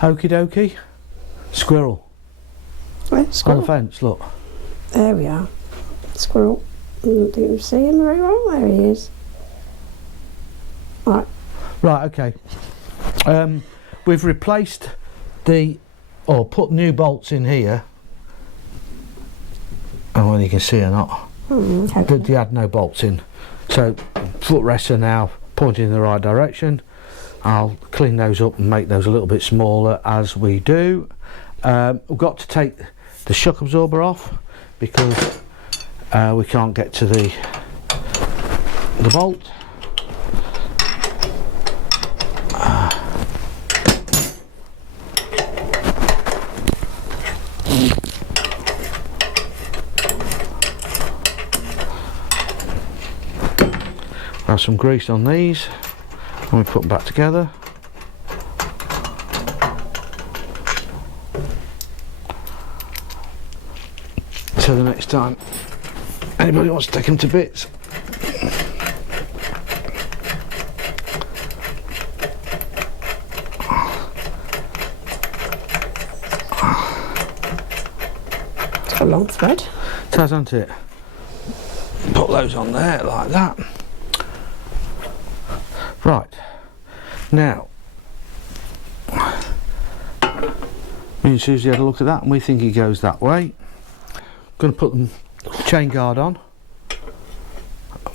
Okie dokie. Squirrel. Where? On Squirrel. the fence, look. There we are. Squirrel. Do you see him very well? There he is. Right. Right, okay. We've replaced or put new bolts in here. I don't know whether you can see or not. Okay. They had no bolts in. So footrests are now pointing in the right direction. I'll clean those up and make those a little bit smaller as we do. We've got to take the shock absorber off because we can't get to the bolt. Have some grease on these and we put them back together. So the next time anybody wants to take them to bits, It's a long thread. it has, hasn't it? Put those on there like that. Right, now, me and Susie had a look at that and we think it goes that way. Going to put the chain guard on.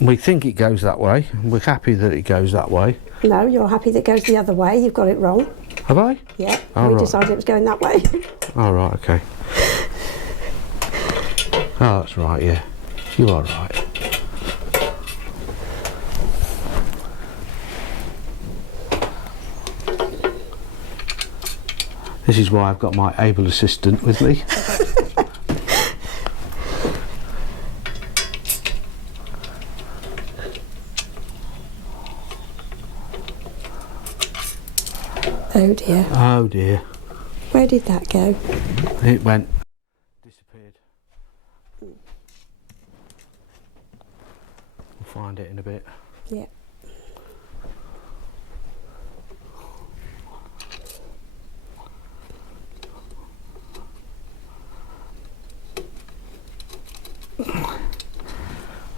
We think it goes that way. We're happy that it goes that way. No, you're happy that it goes the other way. You've got it wrong. Have I? Yeah, Oh, we right. decided it was going that way. Oh, right, okay. Oh, that's right, yeah. You are right. This is why I've got my able assistant with me. Oh dear. Oh dear. Where did that go? It went. Disappeared. We'll find it in a bit. Yeah.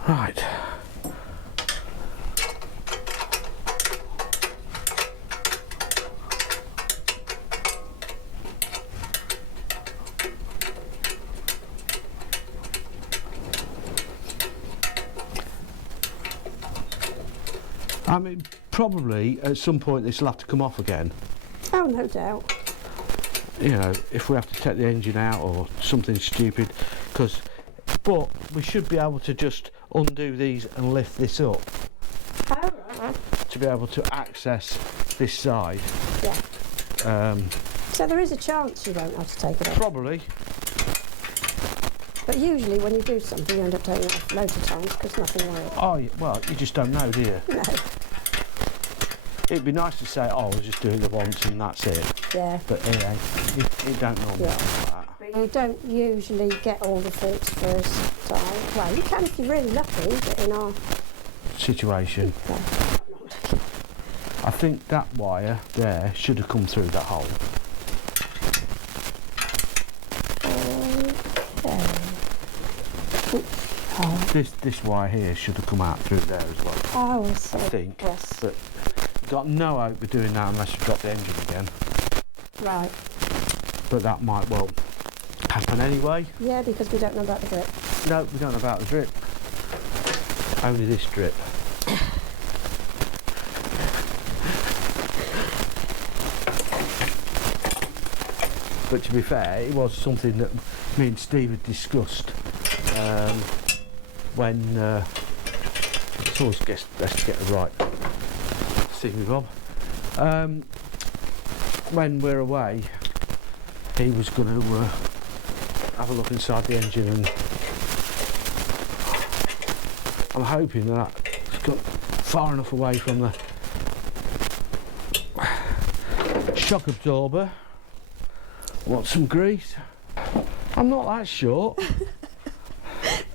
Right. I mean, probably at some point this will have to come off again. Oh, no doubt. You know, if we have to take the engine out or something stupid, but we should be able to just undo these and lift this up Oh, right. to be able to access this side. Yeah. So there is a chance you won't have to take it off. Probably. But usually when you do something you end up taking it off loads of times because nothing works. Oh, well, you just don't know, do you? No. It'd be nice to say, oh, we'll just do it once and that's it. Yeah. But it don't normally Yeah. happen like that. But you don't usually get all the faults first time. Well, you can if you're really lucky, but in our Situation. well, I think that wire there should have come through that hole. This wire here should have come out through there as well. Oh, I see. I think. Yes. But got no hope of doing that unless you've got the engine again. Right. But that might well happen anyway. Yeah, because we don't know about the grip. No, we don't know about the drip. Only this drip. But to be fair, it was something that me and Steve had discussed when it's always best to get the right Stevie Bob. When we're away, he was going to have a look inside the engine, and I'm hoping that it's got far enough away from the shock absorber. Want some grease? I'm not that short.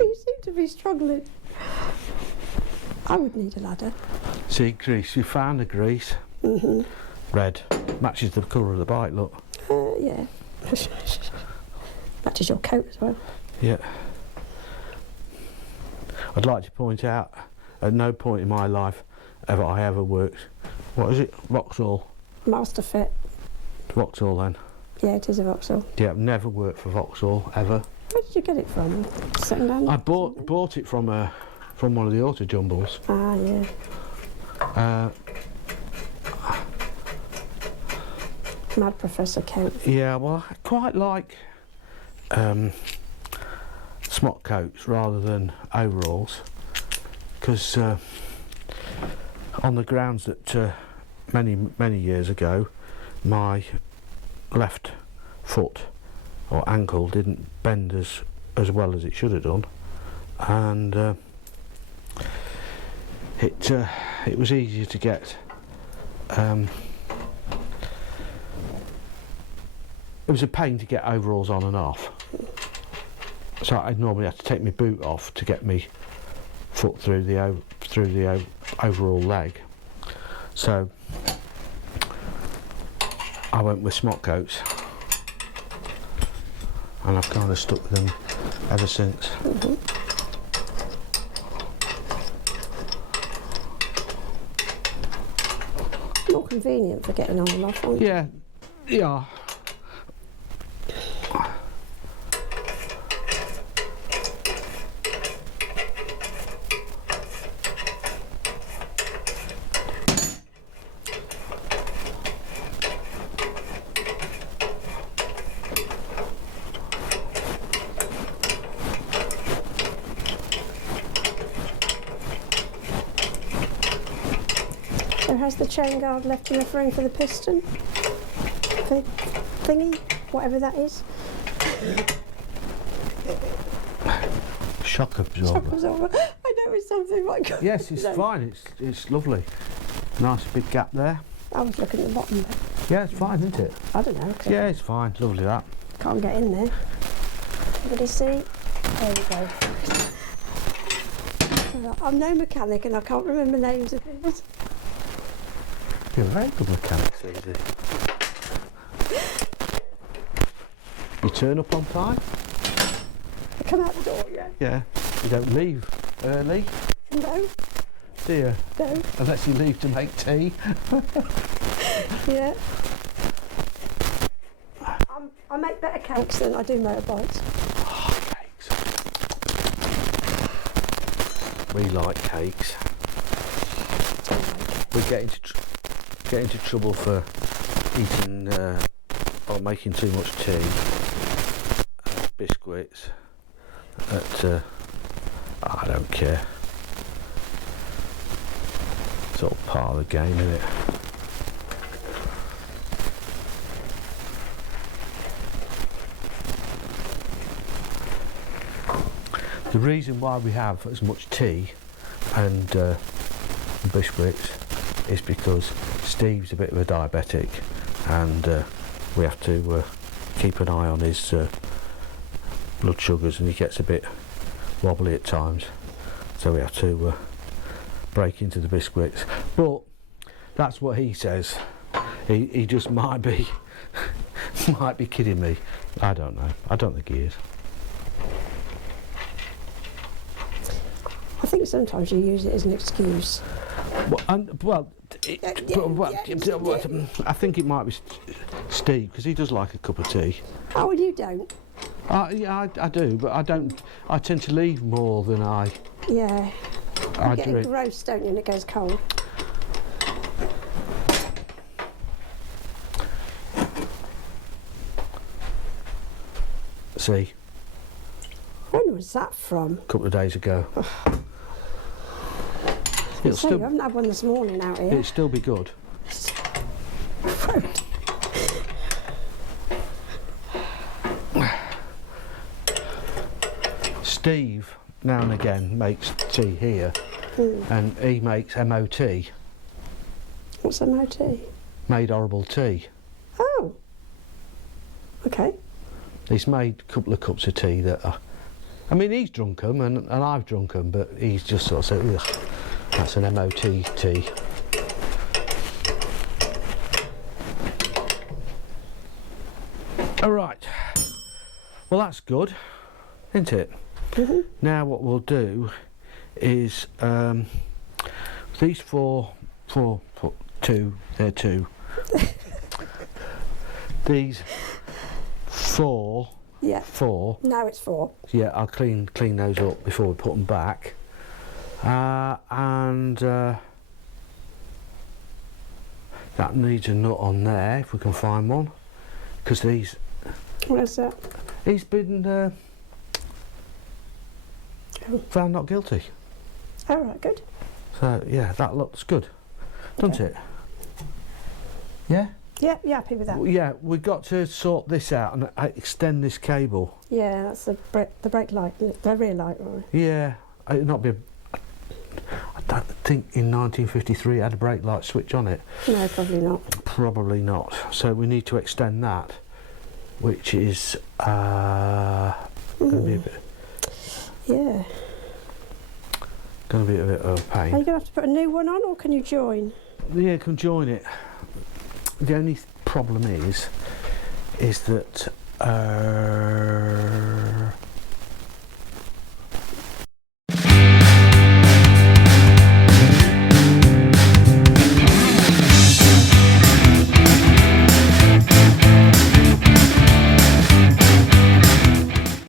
You seem to be struggling. I would need a ladder. See, grease, we found the grease. Mm-hmm. Red. Matches the colour of the bike, look. Yeah. Matches your coat as well. Yeah. I'd like to point out, at no point in my life have I ever worked, what is it, Vauxhall? Master Fit. Vauxhall then? Yeah, it is a Vauxhall. Yeah, I've never worked for Vauxhall, ever. Where did you get it from? Second hand? I bought it from one of the auto jumbles. Ah, yeah. Mad Professor Coat. Yeah, well, I quite like smock coats rather than overalls, because on the grounds that many years ago my left foot or ankle didn't bend as well as it should have done, and it was easier to get it was a pain to get overalls on and off, so I'd normally have to take my boot off to get my foot through the overall leg. So I went with smock coats, and I've kind of stuck with them ever since. More convenient for getting on and off, aren't Yeah, yeah. So has the chain guard left enough room for the piston? Thingy? Whatever that is? Shock absorber. Shock absorber. I know it's something like that. Yes, it's No. fine. It's lovely. Nice big gap there. I was looking at the bottom there. Yeah, it's fine, isn't it? I don't know. 'Cause Yeah, it's fine. Lovely that. I can't get in there. Everybody see? There we go. I'm no mechanic and I can't remember names of things. You're a very good mechanic, Susie. You turn up on time? I come out the door, yeah. Yeah. You don't leave early, No, do you? no, Unless you leave to make tea. yeah. I make better cakes than I do motorbikes. Oh, cakes. We like cakes. We get into trouble for eating or making too much tea, biscuits. I don't care. It's all part of the game, isn't it? The reason why we have as much tea and biscuits is because Steve's a bit of a diabetic, and we have to keep an eye on his blood sugars, and he gets a bit wobbly at times, so we have to break into the biscuits. But that's what he says. He just might be might be kidding me. I don't know. I don't think he is. I think sometimes you use it as an excuse. I think it might be Steve, because he does like a cup of tea. Oh, well, you don't. Yeah, I do, but I don't. I tend to leave more than I Yeah. I You get drink. gross, don't you, and it goes cold. See, When was that from? a couple of days ago. It'll So you still, haven't had one this morning out here. it'll still be good. Steve now and again makes tea here, and he makes MOT, What's MOT? made horrible tea. Oh. Okay. He's made a couple of cups of tea that are, I mean, he's drunk them and I've drunk them, but he's just sort of said, ugh, that's an MOT tea. Alright, well that's good, isn't it? Now what we'll do is these four, two, they're two. These four, Now it's 4. yeah, I'll clean those up before we put them back. And that needs a nut on there if we can find one, because these. Where's that? He's been found not guilty. All right, good. So yeah, that looks good, doesn't it? Yeah. Yeah, you happy with that? Well, yeah, we've got to sort this out and extend this cable. Yeah, that's the brake light, the rear light, right? Yeah, it'd not be. I don't think in 1953 it had a brake light switch on it. No, probably not. Probably not. So we need to extend that, which is going to be a bit. Yeah. Going to be a bit of a pain. Are you going to have to put a new one on, or can you join? Yeah, can join it. The only problem is that